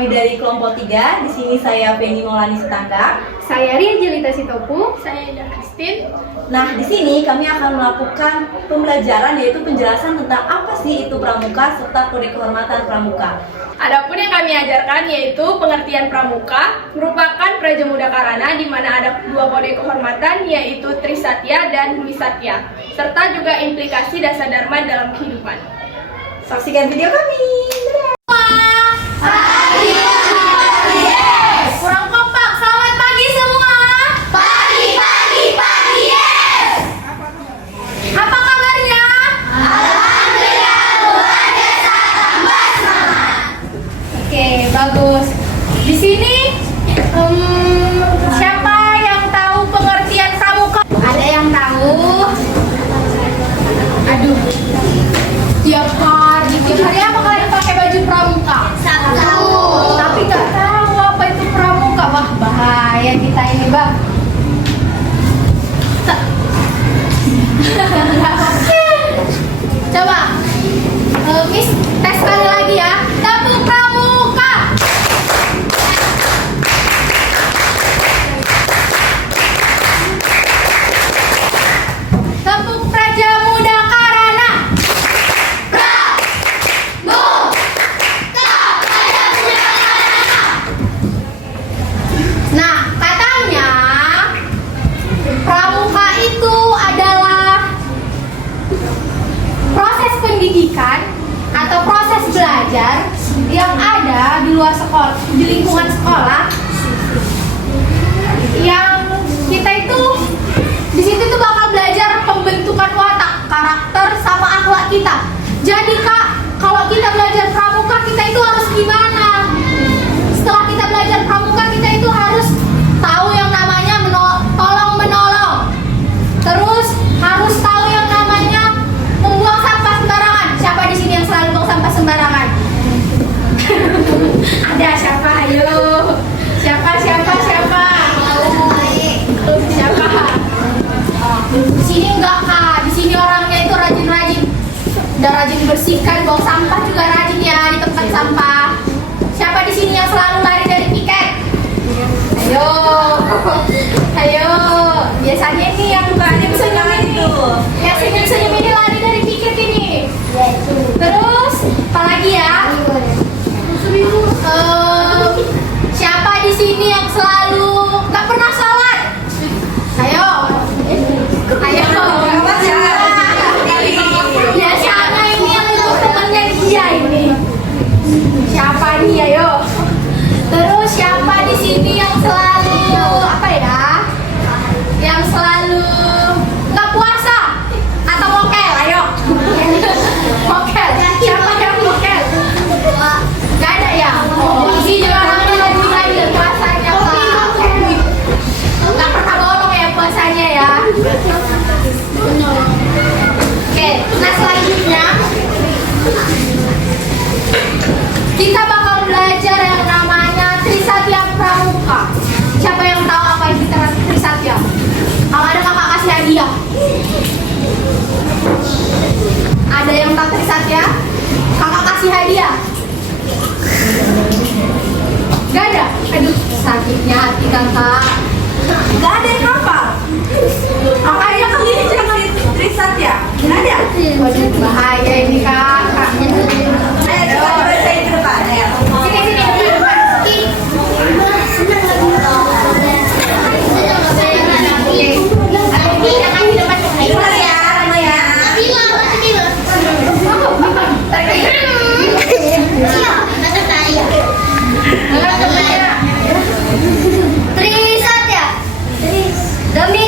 kami dari kelompok 3. Di sini saya Penny Maulani Setangga. Saya Ria Jelita Sitopu. Saya Ida Kristin. Nah, di sini kami akan melakukan pembelajaran yaitu penjelasan tentang apa sih itu pramuka serta kode kehormatan pramuka. Adapun yang kami ajarkan yaitu pengertian pramuka merupakan Praja Muda Karana di mana ada dua kode kehormatan yaitu Trisatya dan Wisatya serta juga implikasi dasar dharma dalam kehidupan. Saksikan video kami. Kurang kompak. Selamat pagi semua. Pagi, yes. Apa kabarnya? Alhamdulillah, Tuhan Desa tambah semangat. Oke, bagus. Di sini siapa yang tahu pengertian pramuka? Ada yang tahu? Aduh. Tiap hari apa kalian pakai baju pramuka? Tahu. Tapi nggak tahu apa itu pramuka. Wah, bahaya kita ini, Bang. Coba, Miss, tes sekali lagi ya. Tepuk pramuka. Tepuk Praja Muda Karana. Nah, katanya pramuka itu adalah proses pendidikan atau proses belajar yang ada di luar sekolah, di lingkungan sekolah, yang kita itu di situ tuh bakal belajar pembentukan watak, karakter, sama akhlak kita. Jadi Kak, kalau kita belajar pramuka kita itu harus gimana? Setelah kita belajar pramuka kita itu harus tahu yang namanya tolong menolong. Terus harus tahu yang namanya membuang sampah sembarangan. Siapa di sini yang selalu buang sampah sembarangan? Ada siapa? Ayo. Siapa? Siapa? Di sini enggak Kak. Di sini orangnya itu rajin-rajin. Udah rajin bersihkan, buang sampah juga rajin ya di tempat sampah. Siapa di sini yang selalu lari dari piket? Ayo. Biasanya ini yang senyum ini. Yang senyum ini lari dari piket ini. Terus apa lagi ya? Siapa di sini yang selalu nggak pernah salat? Ayo. Biasanya ini yang untuk temennya dia ini. Siapa dia, yo? Terus siapa di sini yang selalu apa ya? Yang selalu nggak puasa atau mokel? Ayo. Mokel. Siapa yang mokel? Gak ada ya? Ini juga orangnya lagi puasanya Kak. Nggak pernah bolong ya puasanya ya. Oke, nah selanjutnya kita bakal belajar yang namanya Trisatya Pramuka. Siapa yang tahu apa itu Trisatya? Kalau ada kakak kasih hadiah. Ada yang tahu Trisatya? Kakak kasih hadiah. Gak ada? Aduh, sakitnya hati kakak. Gak ada yang hafal. Makanya kan ini jangan Trisatya. Gak ada. Waduh, bahaya ini kakak. Ayo coba dibacain ke depan. Ayo. Sini, ke depan. Dengar ya, Rama ya. Trisatya. Demi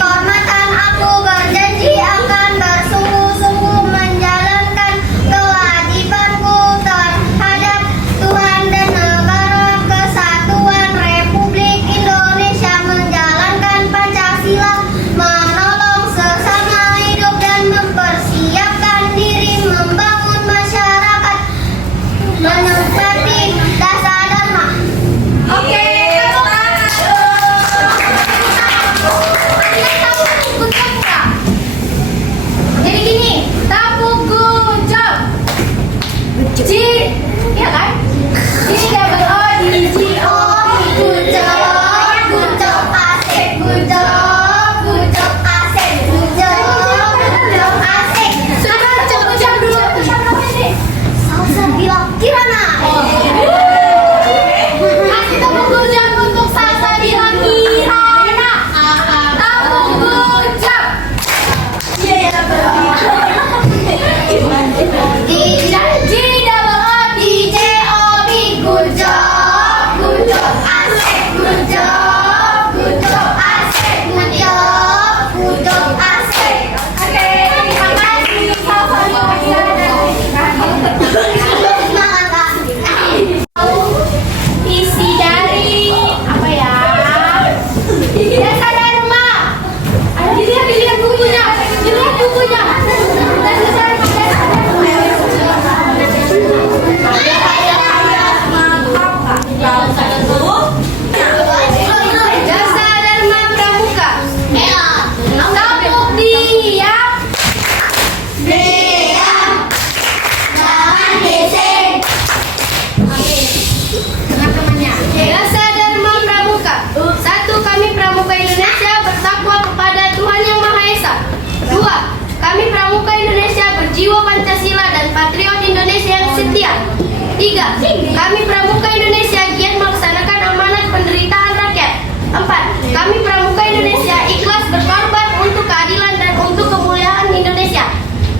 kehormatan aku berjanji akan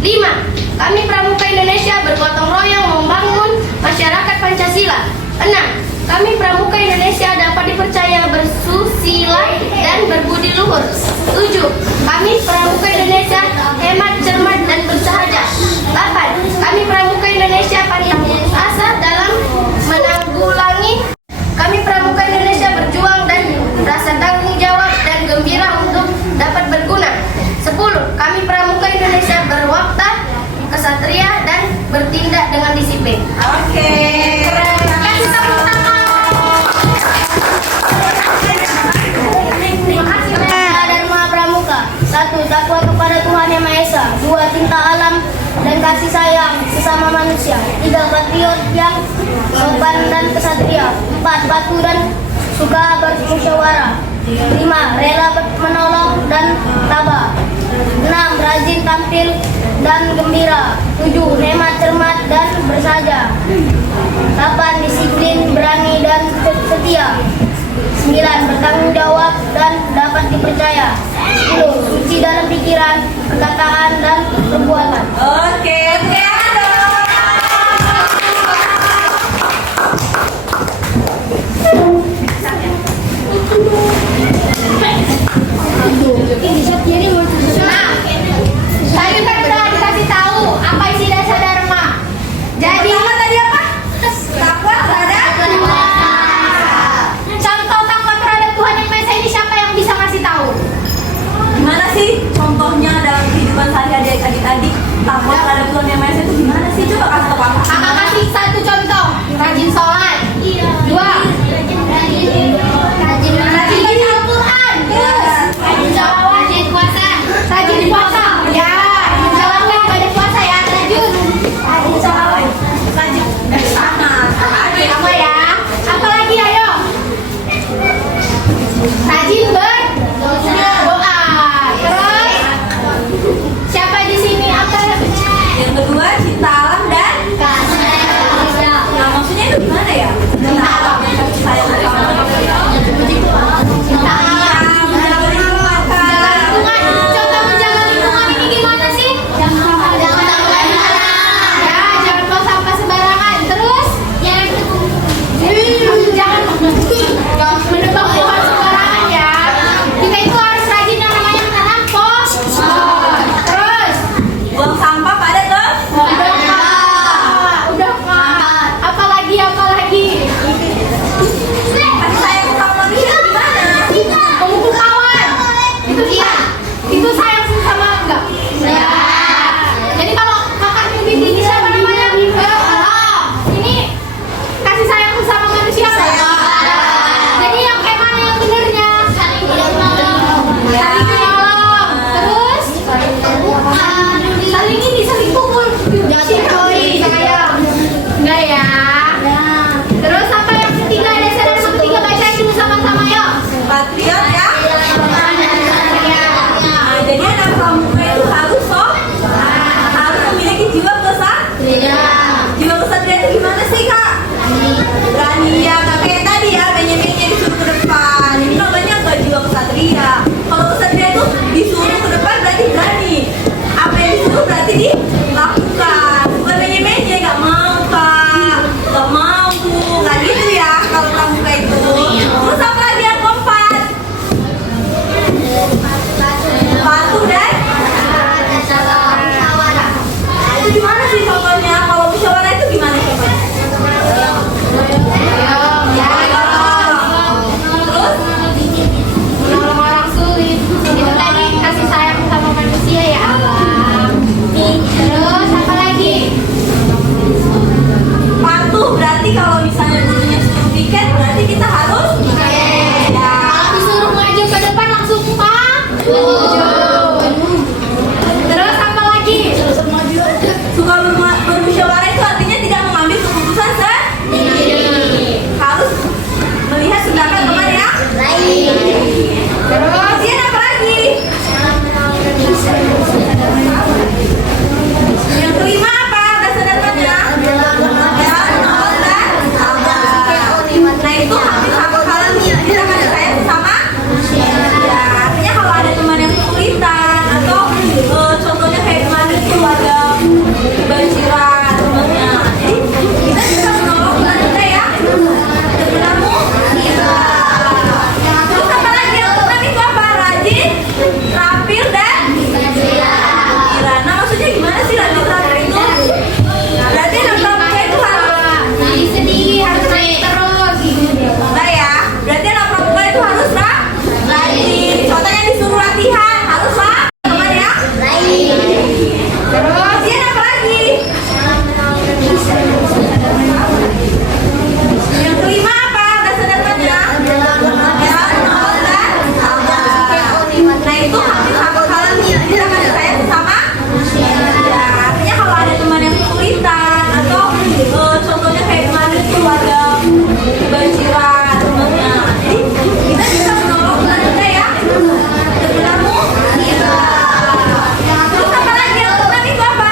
5. Kami Pramuka Indonesia bergotong royong membangun masyarakat Pancasila. 6. Kami Pramuka Indonesia dapat dipercaya bersusila dan berbudi luhur. 7. Kami Pramuka Indonesia hemat, cermat, dan bersahaja. 8. Kami Pramuka Indonesia pantang putus asa dalam menanggulangi. Kami Pramuka Indonesia berjuang dan rasa tanggung jawab dan gembira untuk dapat berguna. 10. Kami Pramuka Indonesia berwatak kesatria dan bertindak dengan disiplin. Oke. Kasih tepuk tangan. Terima kasih. Dharma Pramuka. 1. Takwa kepada Tuhan Yang Maha Esa. 2. Cinta alam dan kasih sayang sesama manusia. 3. Patriot yang sopan dan kesatria. 4. Patuh dan suka bermusyawarah. 5. Rela menolong dan tabah. 6. Rajin tampil dan gembira. 7. Hemat, cermat, dan bersahaja. 8. Disiplin, berani, dan setia. 9. Bertanggung jawab dan dapat dipercaya. 10. Suci dalam pikiran, perkataan, dan perbuatan. Oke, Nah, tadi kan udah dikasih tahu apa isi dasar Dharma. Jadi tadi apa? Takwa terhadap contoh takwa terhadap Tuhan Yang Maha Esa ini siapa yang bisa ngasih tahu? gimana sih contohnya dalam kehidupan sehari-hari adik-adik? Takwa terhadap Tuhan Yang Maha Esa itu gimana sih? Coba kasih tahu Kakak. Kakak kasih satu contoh. Rajin sholat. 2. Rajin baca Al-Quran. Rajin sholawat. Rajin puasa. Rajin puasa. Ya, rajin sholawat pada puasa ya. Rajin sholawat. Rajin. Sama. Apa ya? Apa lagi ayo? Rajin berdoa. Terus siapa di sini apa? Yang kedua cinta alam dan nah, maksudnya itu gimana ya? Cinta alam dan kasih sayang sesama manusia. Cinta alam. Menjaga lingkungan, Kak. Menjaga lingkungan. Contoh menjaga lingkungan ini gimana sih? Jangan buang sampah sembarangan. Terus jangan menebang pohon sembarangan ya. Kita itu harus rajin yang namanya menanam pohon. Terus Buang sampah pada udah Kak. Apa lagi? kasih sayang sesama manusia gimana? Mengumpul kawan. Itu dia. Itu sayang sama enggak? Ya. Jadi kalau kakak nyubit ini siapa namanya? Ini kasih sayang sama manusia. Jadi yang kayak mana yang benernya? Saling menolong. Terus saling pukul. Sayang. Enggak ya. Terus apa yang ketiga? Dasar yang ketiga bacain dulu sama-sama yuk. Patriot ya. Nah, jadi anak pramuka itu harus harus memiliki jiwa kesatria. Jiwa kesatria itu gimana sih Kak? Berani ya, nggak kayak tadi ya, benye-benye disuruh ke depan. Ini namanya nggak jiwa kesatria. Kalau kesatria itu disuruh ke depan berarti berani. Apa yang disuruh berarti dilakukan. Bukan benye-benye, nggak mau Kak, nggak mau Bu, nggak gitu ya kalau pramuka itu. Terus apa lagi yang keempat? Patuh dan itu gimana sih contohnya? Kalau musyawarah itu gimana contohnya? Terus Menolong orang sulit. Itu tadi kasih sayang sama manusia ya alam. Terus apa lagi? patuh berarti kalau misalnya gurunya suruh piket berarti kita harus ya. Kalau disuruh maju ke depan langsung maju. Terus apa lagi? Suka Kemudian apa lagi? Yang kelima apa dasar-dasarnya? Ya, menolak dan nah itu hampir sama halnya kita kasih sayang sesama ya, artinya kalau ada teman yang kesulitan atau contohnya kayak kemarin tuh ada kebanjiran temannya, jadi kita bisa menolong teman kita ya dengan ilmu kita. Terus apa lagi yang keenam itu apa?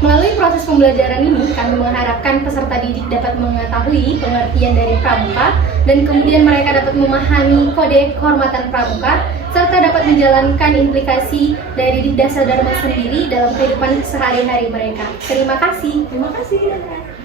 Melalui proses pembelajaran ini, kami mengharapkan peserta didik dapat mengetahui pengertian dari pramuka dan kemudian mereka dapat memahami kode kehormatan pramuka serta dapat menjalankan implikasi dari dasar dharma sendiri dalam kehidupan sehari-hari mereka. Terima kasih. Terima kasih.